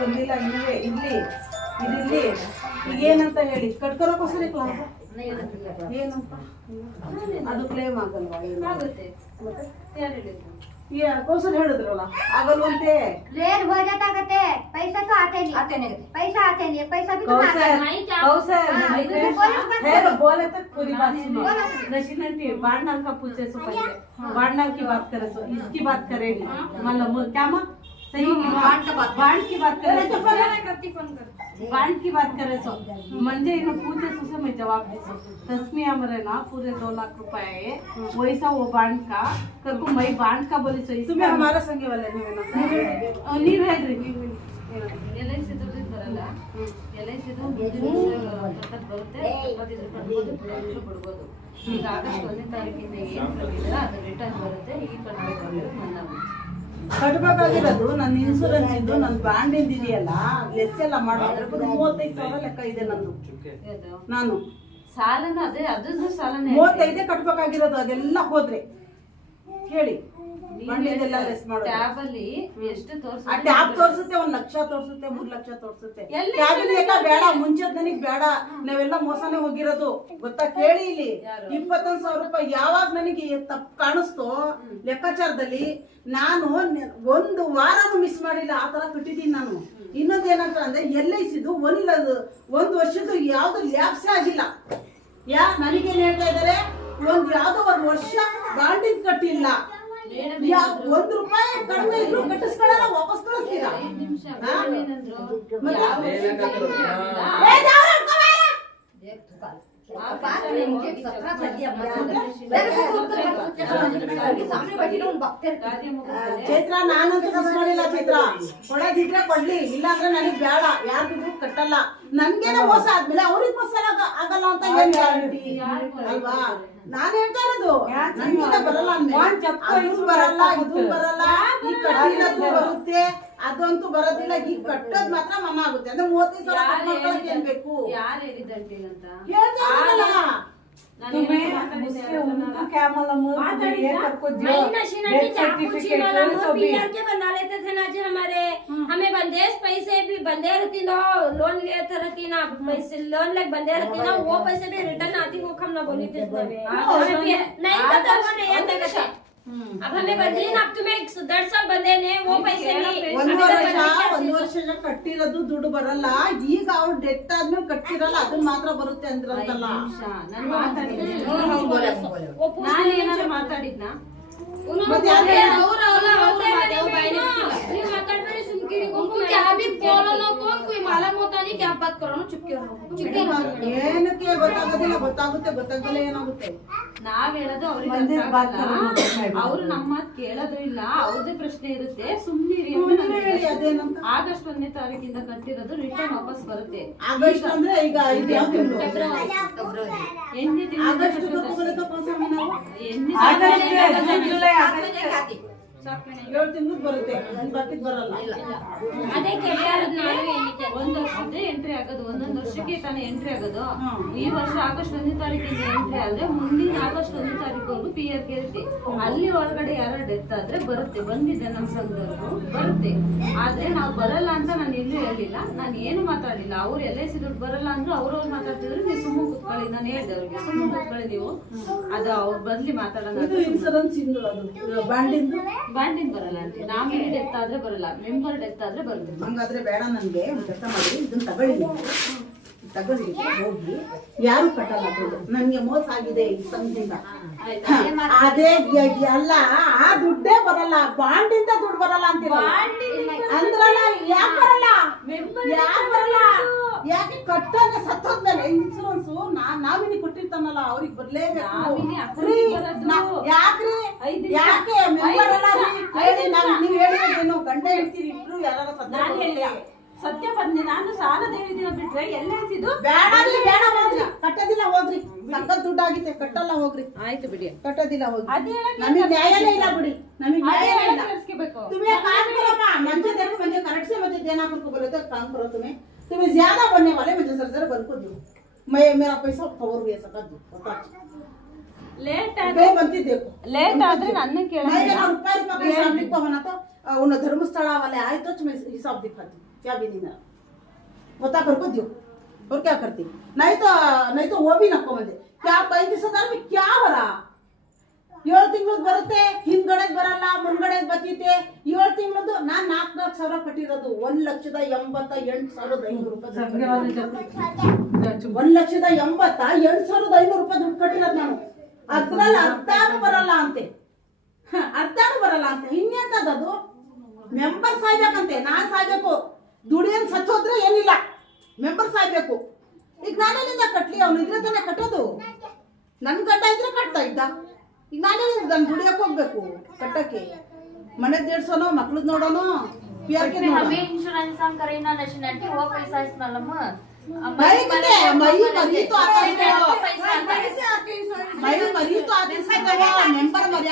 ಬಂದಿಲ್ಲ ನೀವೇ ಇಲ್ಲಿ ಇಲ್ಲಿ ಏನಂತ ಹೇಳಿ ಕಟ್ಕೊಳಕೋಸ್ಕರ ಕ್ಲಾಸ್ ಏನಂತ ಅದು ಕ್ಲೇಮ್ ಆಗಲ್ವಾ? कौशल ಹೇಳಿದ್ರಲ್ಲ ಆಗಲ್ವಂತೆ रेट हो जाता कहते पैसा तो आते नहीं पैसा आते नहीं पैसा भी तो आता नहीं कौशल है बोले तक पूरी बात सुनो नशीनंटी बांडल का पूछे सो पहले बांडल की बात करे सो इसकी बात करेगी मतलब क्या मां सही बांड की बात करे तो बांड की बात करे सो म्हणजे इन्हें पूछे सो मैं जवाब दे सो तस्मी हमरे ना पूरे 2 लाख रुपए वैसा वो बांड का करको मैं बांड का बोली सो तुम्हें हमारा संगे वाले ನೀವ್ ಹೇಳ್ರಿ LIC ದುಡ್ಡು ಬರಲ್ಲ LIC ದುಡ್ಡು ಬರುತ್ತೆ 25 ರೂಪಾಯಿ ಕೊಡ್ಬೋದು ಈಗ ಆಗಸ್ಟ್ 1ನೇ ತಾರೀಕಿಂದ ಏನು ಕಟ್ಟಿದ್ರೆ ಅದು ರಿಟರ್ನ್ ಬರುತ್ತೆ ಈಗ ಕಟ್ಟಬೇಕಾಗಿರೋದು ನನ್ನ ಕಟ್ಟಬೇಕಾಗಿರೋದು ನನ್ನ ಇನ್ಶೂರೆನ್ಸ್ ಇದ್ದು ನನ್ನ ಬಾಂಡ್ ಇದೆಯಲ್ಲ ಲೆಸ್ ಎಲ್ಲ ಮಾಡೋದ್ರೆ 35,000 ಲೆಕ್ಕ ಇದೆ ನಂದು ನಾನು ಸಾಲನ ಅದೇ ಅದನ್ನು ಸಾಲನೇ 35 ಕಟ್ಟಬೇಕಾಗಿರೋದು ಅದೆಲ್ಲ ಹೋದ್ರೆ ಹೇಳಿ ಬಂಡಿದೆಲ್ಲ ಲೆಸ್ ಮಾಡೋದು ಟ್ಯಾಬ್ ಅಲ್ಲಿ ಎಷ್ಟು ತೋರಿಸುತ್ತೆ ಆ ಟ್ಯಾಬ್ ತೋರಿಸುತ್ತೆ 1 ಲಕ್ಷ ತೋರಿಸುತ್ತೆ 3 ಲಕ್ಷ ತೋರಿಸುತ್ತೆ ಟ್ಯಾಬಿನ ಬೇಡ ಮುಂಚೆ ನನಗೆ ಬೇಡ ನಾವೆಲ್ಲ ಮೋಸನೇ ಹೋಗಿರೋದು ಗೊತ್ತಾ ಕೇಳಿ ಇಲ್ಲಿ 21,000 ರೂಪಾಯಿ ಯಾವಾಗ ನನಗೆ ತಪ್ಪು ಕಾಣಿಸ್ತೋ ಲೆಕ್ಕಾಚಾರದಲ್ಲಿ ನಾನು 1 ವಾರನೂ ಮಿಸ್ ಮಾಡಿಲ್ಲ ಆ ತರ ಕಟ್ಟಿದ್ದೀನಿ ನಾನು ಇನ್ನೊಂದೇನಂತ ಅಂದ್ರೆ LICದು 1 ವರ್ಷದ್ದು ಯಾವ್ದು ಲ್ಯಾಪ್ಸೇ ಆಗಿಲ್ಲ ನನಗೇನ್ ಹೇಳ್ತಾ ಇದಾರೆ ಯಾವ್ದೋ 1 ವರ್ಷ ಬಾಂಡಿಂಗ್ ಕಟ್ಟಿಲ್ಲ 1 ರೂಪಾಯಿ ಕಡಿಮೆ ಇದ್ರು ಕಟ್ಟಿಸ್ಕೊಳ್ಳಲ್ಲ ವಾಪಸ್ ಕಳಿಸ್ತೀರಾ ಚೈತ್ರ ನಾನಂತೂ ಕಸ ಮಾಡಿಲ್ಲ ಚೈತ್ರ ಕೊಡೋದಿದ್ರೆ ಕೊಡ್ಲಿ ಇಲ್ಲ ಅಂದ್ರೆ ನನಗ್ ಬೇಡ ಯಾರಿಗೂ ಕಟ್ಟಲ್ಲ ನನ್ಗೇನೆ ಮೋಸ ಆದ್ಮೇಲೆ ಅವ್ರಿಗೆ ಮೋಸ ಆಗಲ್ಲ ಅಂತ ಏನ್ ಗ್ಯಾರಂಟಿ ಅಲ್ವಾ ನಾನ್ ಹೇಳ್ತಾ ಇರೋದು ನನ್ಗಿಂತ ಬರಲ್ಲ ಅದು ಬರಲ್ಲ ಇದು ಬರಲ್ಲ ಈ ಕಟ್ಟಿರೋದು ಬರುತ್ತೆ ಅದಂತೂ ಬರೋದಿಲ್ಲ ಈ ಕಟ್ಟೋದ್ ಮಾತ್ರ ಮಮ್ಮ ಆಗುತ್ತೆ ಅಂದ್ರೆ 35,000 ಏನ್ ಬೇಕು ಯಾರು ಹೇಳಿದಂತೆ ಅಂತ ಹೇಳ್ತಾ ಇರಲ್ಲ क्या मालूम ये सबको सर्टिफिकेट सभी के बना लेते थे ना जी हमारे हमें बंदेज पैसे भी बंदे रहती ना लोन लेते रहती ना पैसे लोन लग बंदे रहती ना वो पैसे भी रिटर्न आती वो हम ना बोली थी नहीं पता वो नहीं आता कैसे अब हमें बंदीन अब तुम्हें 10 साल बंदे ने वो पैसे नहीं 1 ವರ್ಷ ಕಟ್ಟಿರೋದು ದುಡ್ಡು ಬರಲ್ಲ ಈಗ ಅವ್ರು ಡೆತ್ ಆದ್ಮೇಲೆ ಕಟ್ಟಿರಲ್ಲ ಅದನ್ನ ಮಾತ್ರ ಬರುತ್ತೆ ಅಂದ್ರಂತಲ್ಲ ನಾನು ಏನಾದ್ರು ಮಾತಾಡಿದ್ನಾ ಏನಕ್ಕೆ ಗೊತ್ತಾಗೋದಿಲ್ಲ ಗೊತ್ತಾಗುತ್ತೆ ಗೊತ್ತಾಗಲ್ಲ ಏನಾಗುತ್ತೆ ನಾವ್ ಹೇಳೋದು ಅವ್ರಿಗೆ ಅವ್ರು ನಮ್ಮ ಮಾತು ಕೇಳೋದು ಇಲ್ಲ ಅವ್ರದೇ ಪ್ರಶ್ನೆ ಇರುತ್ತೆ ಸುಮ್ಮನಿರಿ ಆಗಸ್ಟ್ 1ನೇ ತಾರೀಕಿಂದ ಕಟ್ಟಿರೋದು ರಿಟರ್ನ್ ವಾಪಸ್ ಬರುತ್ತೆ ಆಗಸ್ಟ್ ಅಂದ್ರೆ ಈಗ ಇದು ಯಾವ ತಿಂಗಳು ಆಗಸ್ಟ್ ಜುಲೈ 7 ತಿಂಗಳು ಬರುತ್ತೆ ಬಾಕಿದ್ ಬರಲ್ಲ ಅದೇ ಒಂದ್ ವರ್ಷದ ಎಂಟ್ರಿ ಆಗೋದು ಒಂದೊಂದು ವರ್ಷಕ್ಕೆ ತಾನೇ ಎಂಟ್ರಿ ಆಗೋದು ಈ ವರ್ಷ ಆಗಸ್ಟ್ 1ನೇ ತಾರೀಕಿಂದ ಎಂಟ್ರಿ ಆದ್ರೆ ಮುಂದಿನ ಆಗಸ್ಟ್ 1ನೇ ತಾರೀಕುವರೆಗೂ PF ಇರುತ್ತೆ ಅಲ್ಲಿ ಒಳಗಡೆ ಯಾರ ಡೆತ್ ಆದ್ರೆ ಬರುತ್ತೆ ಬಂದಿದೆ ನಮ್ಮ ಸಂಘದವರು ಬರುತ್ತೆ ಆದ್ರೆ ನಾವು ಬರಲ್ಲ ಅಂತ ನಾನು ಎಲ್ಲೂ ಹೇಳಿಲ್ಲ ನಾನು ಏನು ಮಾತಾಡಿಲ್ಲ ಅವ್ರು LIC ದುಡ್ಡು ಬರಲ್ಲ ಅಂದ್ರೆ ಅವ್ರವ್ರು ಮಾತಾಡ್ತಿದ್ರು ನೀವು ಸುಮ್ಮನೆ ಕೂತ್ಕೊಳ್ಳಿ ನಾನು ಹೇಳ್ದೆ ಅವ್ರಿಗೆ ಸುಮ್ಮನೆ ಕೂತ್ಕೊಳ್ಳಿ ನೀವು ಅದು ಅವ್ರು ಬರ್ಲಿ ಮಾತಾಡೋಣ ಇನ್ಸೂರೆನ್ಸ್ ಇಂದು ಅದು ಬಾಂಡಿನ ಬರಲ್ಲ ಅಂತ ನಾಮಿನಿ ಡೆತ್ ಆದ್ರೆ ಬರಲ್ಲ ಮೆಂಬರ್ ಡೆತ್ ಆದ್ರೆ ಬರುತ್ತೆ ಹಂಗಾದ್ರೆ ಬೇಡ ನನ್ಗೆ ಒಂದು ಕೆಲಸ ಮಾಡಿ ಇದನ್ನ ತಗೊಳ್ಳಿ ಹೋಗಿ ಯಾರು ಕಟ್ಟಲ್ಲ ನನ್ಗೆ ಮೋಸ ಆಗಿದೆ ಈ ಸಂಘದಿಂದ ಅದೇ ಅಲ್ಲ ಆ ದುಡ್ಡೇ ಬರಲ್ಲ ಬಾಂಡಿಂದ ದುಡ್ಡು ಬರಲ್ಲ ಅಂತೀರ ಅಂದ್ರಲ್ಲ ಯಾಕೆ ಬರಲ್ಲ ಯಾಕೆ ಕಟ್ಟೋದ ಸತ್ತೋದ್ಮೇಲೆ ಇನ್ಸೂರೆನ್ಸ್ ನಾವಿನಿ ಕೊಟ್ಟಿರ್ತಾನಲ್ಲ ಅವ್ರಿಗೆ ಬರ್ಲೇಬೇಕು ಯಾಕ್ರಿ ಯಾಕೆ ಮೆಂಬರ್ ನೀವ್ ಹೇಳಿದ್ರೇನು ಗಂಡ ಹೇಳ್ತೀರಿ ಇಬ್ರು ಯಾರು ಸತ್ಯ ಬಂದಿ ನಾನು ಸಾಲದ ಹೇಳಿದಿನ ಬಿಟ್ರೆ LICದು ಬೇಡ ಹೋಗ್ರಿ ಕಟ್ಟೋದಿಲ್ಲ ಹೋಗ್ರಿ ಸಕ್ಕತ್ ದುಡ್ಡು ಆಗಿದೆ ಕಟ್ಟಲ್ಲ ಹೋಗ್ರಿ ಆಯ್ತು ಬಿಡಿ ಕಟ್ಟೋದಿಲ್ಲ ಹೋಗ್ರಿ ನಮಗೆ ನ್ಯಾಯನೇ ಇಲ್ಲ ಬಿಡಿ ನಮಗೆ न्याय ಇಲ್ಲ तुम्हें काम करो ना मंजे देखो मंजे करेक्ट से मुझे देना आपको बोले तो काम करो तुम्हें ज्यादा बनने वाले मुझे सर बन को दो मैं मेरा पैसा कवर भी सकता दो ಲೇಟ್ आगे बनती देखो ಲೇಟ್ ಆದ್ರೆ ನನ್ನ ಕೇಳಲ್ಲ देखो होना तो उन धर्मस्थला वाले आए तो मैं हिसाब दिखाती क्या भी नहीं मेरा बता कर को दियो और क्या करती नहीं तो वो भी नको मुझे क्या 35,000 में क्या हो रहा 7 ತಿಂಗಳು ಬರುತ್ತೆ ಹಿಂದ್ಗಡೆ ಬರಲ್ಲ ಮುಂದ್ಗಡೆ ಬಚ್ಚಿತೆ 7 ತಿಂಗಳದ್ದು ನಾನ್ 4,000 ಕಟ್ಟಿರೋದು 1,88,500 ರೂಪಾಯಿ 1,88,500 ರೂಪಾಯಿ ದುಡ್ಡು ಕಟ್ಟಿರೋದು ನಾನು ಅದ್ರಲ್ಲಿ ಅರ್ಧನೂ ಬರಲ್ಲ ಅಂತೆ ಇನ್ನೆಂತದ್ದು ಮೆಂಬರ್ ಸಾಯ್ಬೇಕಂತೆ ನಾನ್ ಸಾಯ್ಬೇಕು ದುಡಿಯನ್ ಸತ್ತೋದ್ರೆ ಏನಿಲ್ಲ ಮೆಂಬರ್ ಸಾಯ್ಬೇಕು ಈಗ ನಾನೇನಿಂದ ಕಟ್ಲಿ ಅವನು ಇದ್ರೆ ತಾನೇ ಕಟ್ಟೋದು ನನ್ ಗಂಡ ಇದ್ರೆ ಕಟ್ತಾ ಇದ್ದ ಈಗ ನಾನೇನಿಂದ ನಾನು ದುಡಿಯಕ್ ಹೋಗ್ಬೇಕು ಕಟ್ಟಕ್ಕೆ ಮನೆ ದೇಡ್ಸೋನು ಮಕ್ಳದ್ ನೋಡೋನು हमें इंश्योरेंस हम करे ना नेशनलिटी वो पैसा इसमें लम्हा मरी तो आती मेंबर मर्या तो